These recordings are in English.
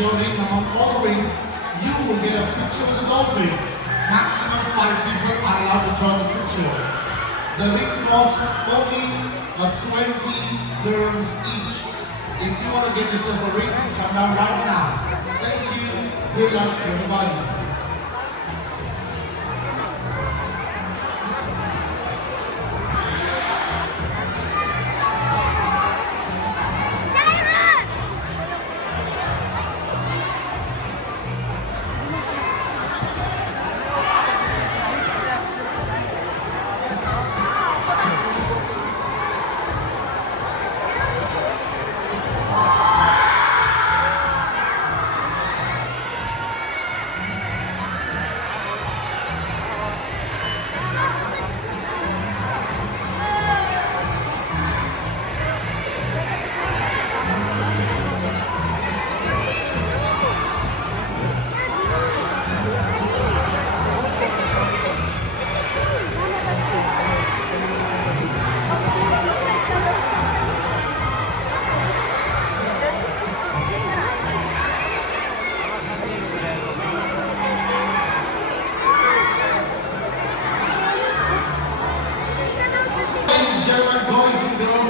your ring among all ring, you will get a picture with the dolphin. Maximum 5 people are allowed to join the picture. The ring costs only 20 dirhams each. If you want to get yourself a ring, come down right now. Thank you. Good luck, everybody.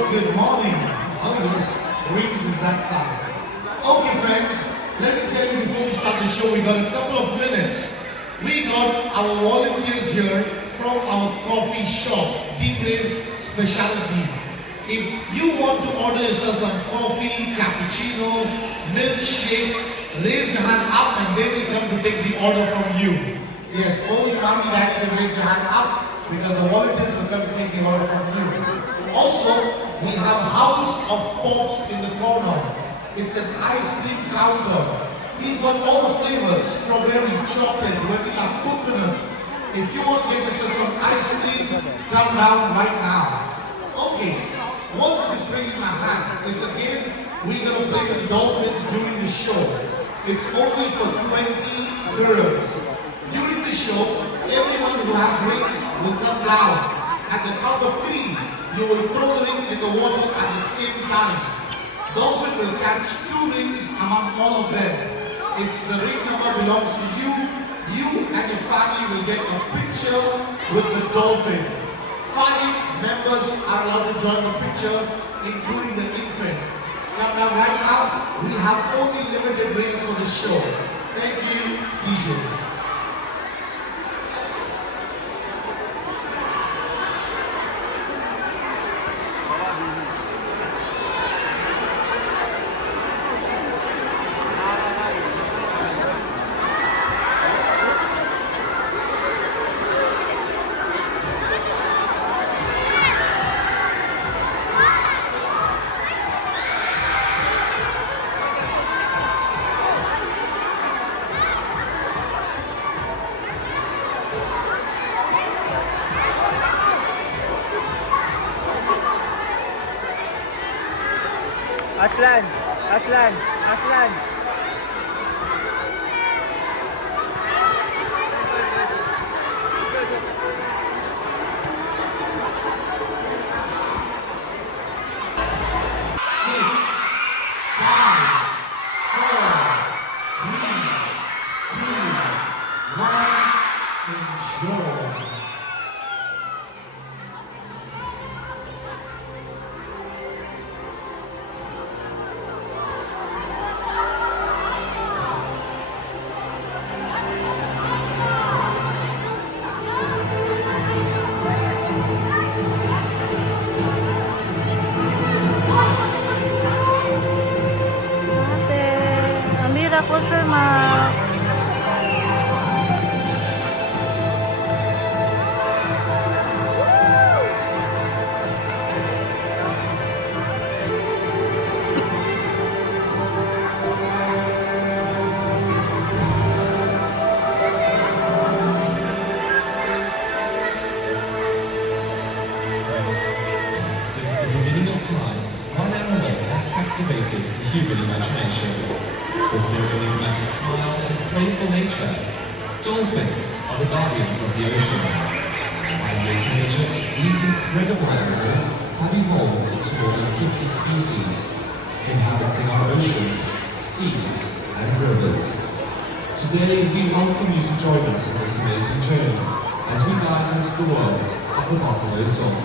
Good morning. Oh, yes, rings is that side. Okay, friends, let me tell you before we start the show, we got a couple of minutes. We got our volunteers here from our coffee shop, Declan Specialty. If you want to order yourself some coffee, cappuccino, milkshake, raise your hand up and they will come to take the order from you. Yes, only mommy and daddy will raise your hand up because the volunteers will come to take the order from you. Also, we have House of Pops in the corner. It's an ice cream counter. He's got all the flavors, strawberry, chocolate, vanilla, coconut. If you want to get yourself some ice cream, come down right now. Okay, what's this ring in my hand? It's again, we're going to play with the dolphins during the show. It's only for 20 dirhams. During the show, everyone who has rings will come down. At the count of 3, you will throw the ring in the water at the same time. Dolphin will catch 2 rings among all of them. If the ring number belongs to you, you and your family will get a picture with the dolphin. 5 members are allowed to join the picture, including the infant. Come down right now. We have only limited rings for this show. Thank you, DJ. Aslan, Aslan, Aslan. Ako, Sir Mark. Since the beginning of time, one animal has captivated the human imagination. With their enigmatic smile and playful nature, dolphins are the guardians of the ocean. Highly intelligent, these incredible animals have evolved into more than 50 species, inhabiting our oceans, seas, and rivers. Today, we welcome you to join us on this amazing journey as we dive into the world of the Bottomley song.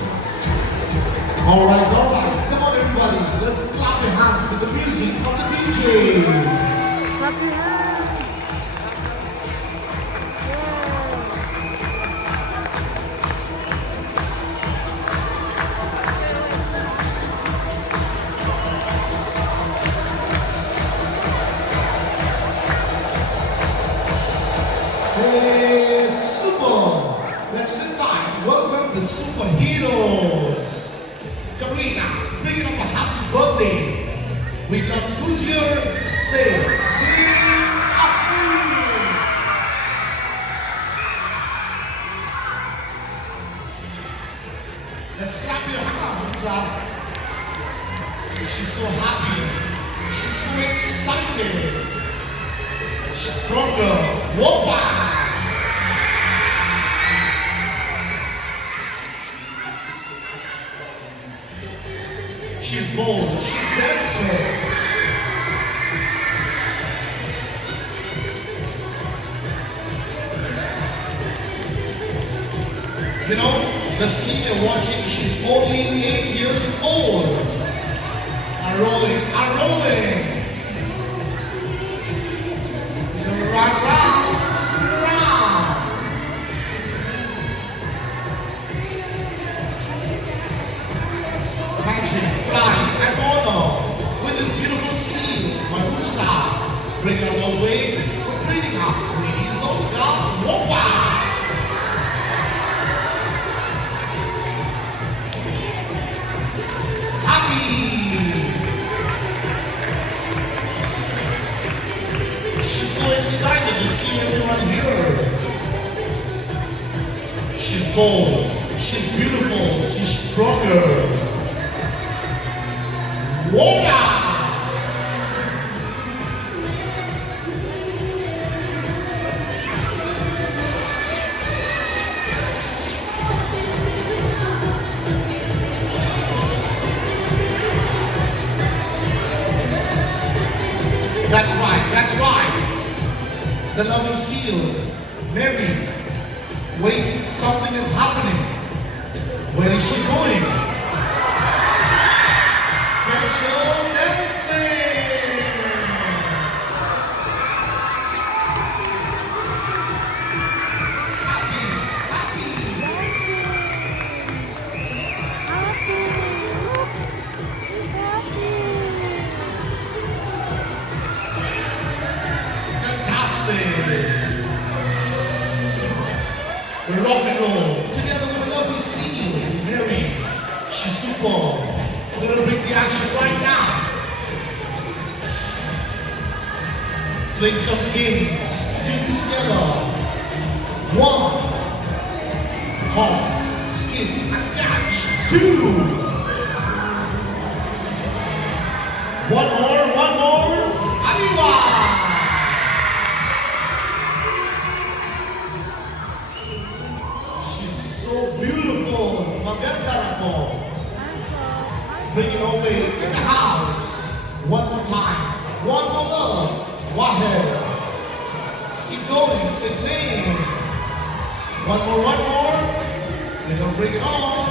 All right. Come on, everybody. Let's clap your hands with the music of the DJ. Clap your hands. Hey, super. Let's sit tight. Welcome the superheroes. Karina, bringing up a happy birthday. We got who's here? Say, happy. Let's clap your hands up. She's so happy. She's so excited. Stronger. Whoa! She's bold. She's dancer. You know, the senior watching, she's only 8 years old. I'm rolling. Rock round, spin round. Magic, flying, and honor with this beautiful scene. Magusta, bring our own way. We're breathing up. Ladies of the God, Whopa! Happy! So excited to see everyone here. She's bold, she's beautiful, she's stronger. Water! That's right. The lovely seal, Mary. Wait, something is happening. Where is she going? Special dancing! Rock and roll, together with a lovely seal, Mary. She's super. We're gonna bring the action right now. Play some games. Do this together. 1. Hop, skip, and catch. 2. One more. Arriba! So beautiful, maganda ako. Bring it over in the house. One more time. One more love. Wahed. Keep going. The name. One more. We're gonna bring it on.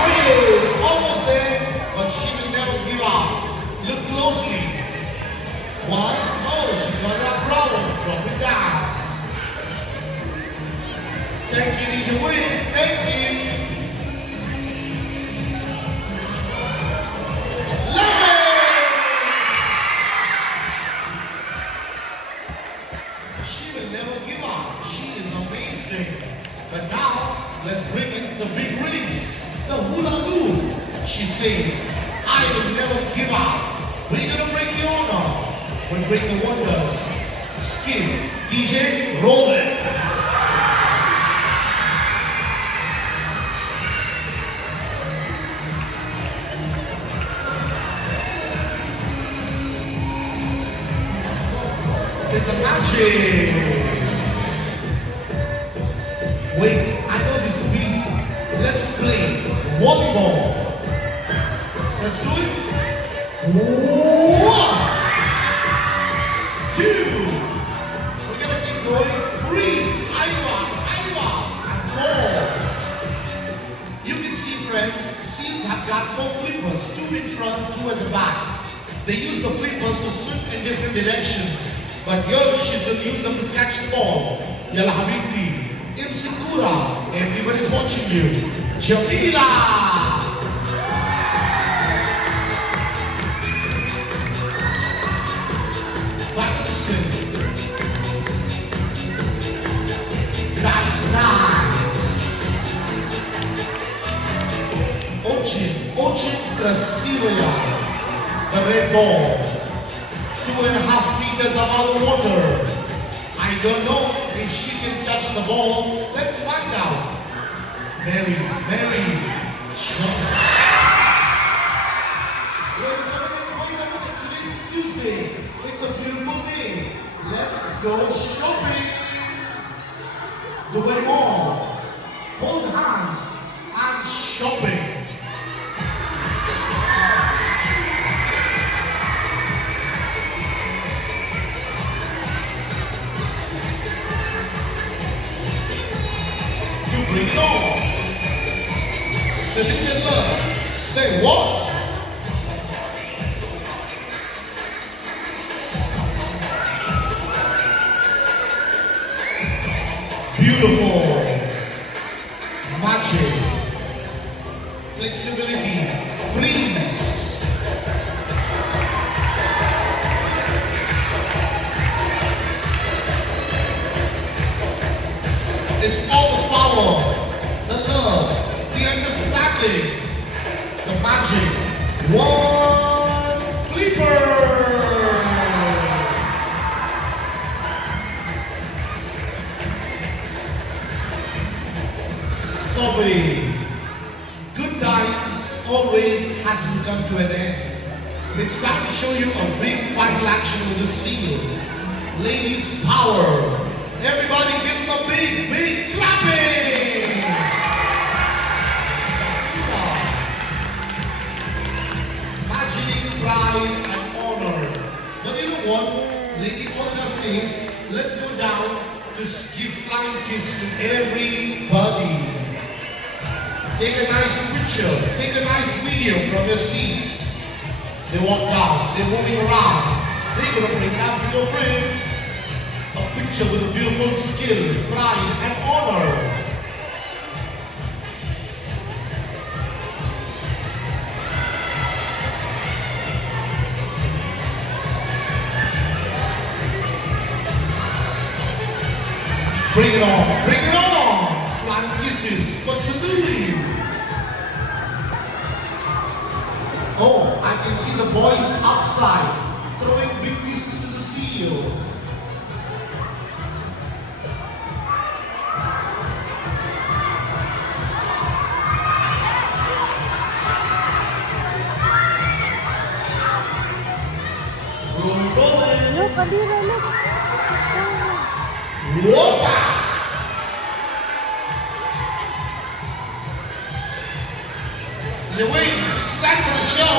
Oh yeah, almost there, but she will never give up. Look closely. One. Oh, she got that problem. Drop it down. Thank you, DJ Win. Thank you. Love it! She will never give up. She is amazing. But now, let's bring in the big ring. The hula hoop. She says, I will never give up. We're gonna bring the honor. We'll bring the wonders. Skip. DJ, roll it. It's a magic. Wait, I know this beat. Let's play volleyball. Let's do it. Whoa. We're gonna keep going. 3. Aiwa. And 4. You can see, friends, seals have got 4 flippers. 2 in front, 2 at the back. They use the flippers to swim in different directions. But here she's going to use them to catch the ball. Yalla Habibti. Imsikura. Everybody's watching you. Jamila. That's nice. Очень красивая. The red ball. 2.5 meters above the water. I don't know if she can touch the ball. Let's find out. Mary. Wait a minute. Today is Tuesday. It's a beautiful day. Let's go shopping. Dubai Mall. Hold hands and shopping. To bring it on. Select and learn. Say what? Beautiful. Magic. Flexibility. Freeze. It's all the power, the love, the understanding, the magic. 1 flipper. Sorry. Good times always hasn't come to an end. It's time to show you a big final action with the seal. Ladies power. Everybody give them a big clapping. Magic, pride, and honor. But you know what? Lady Olga says, let's go down to give flying kiss to everybody. Take a nice picture, take a nice video from your seats. They walk down, they're moving around. They're gonna bring it out to your friend. A picture with a beautiful skill, pride, and honor. Bring it on, bring it on! Flying kisses, what's it doing? Oh, I can see the boys outside, throwing big pieces to the seal. Look, Adira, look. Whoa! You wait, it's time for the show.